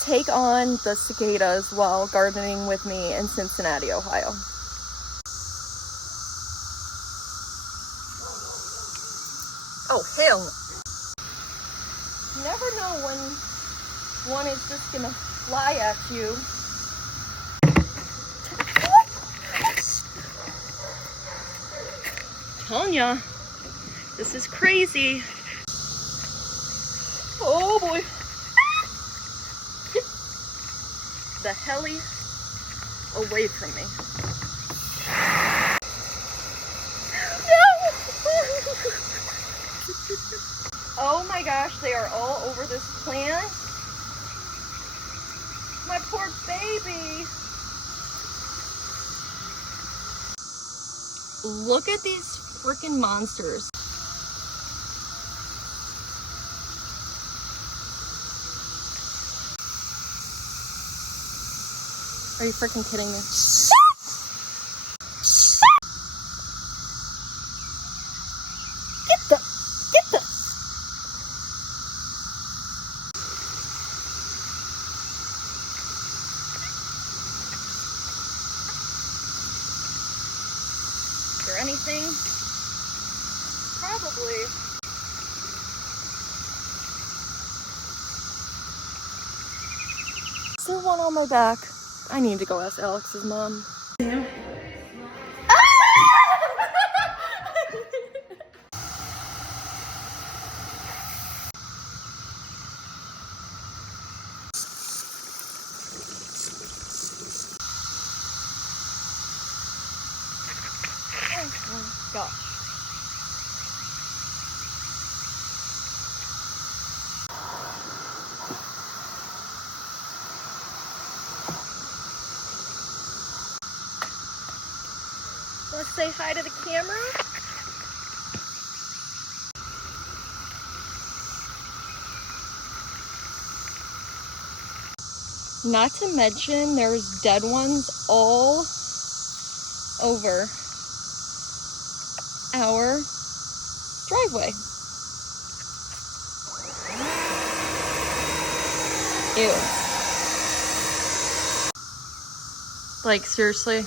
take on the cicadas while gardening with me in Cincinnati, Ohio. Oh, hell no. You never know when one is just gonna fly at you. Telling ya, this is crazy. Oh boy. The heli away from me. No! Oh my gosh, they are all over this plant. My poor baby. Look at these freaking monsters. Are you freaking kidding me? Get the. Is there anything? Probably. Is there one on my back? I need to go ask Alex's mom. Yeah. Oh my gosh. Let's say hi to the camera. Not to mention there's dead ones all over our driveway. Ew. Like, seriously?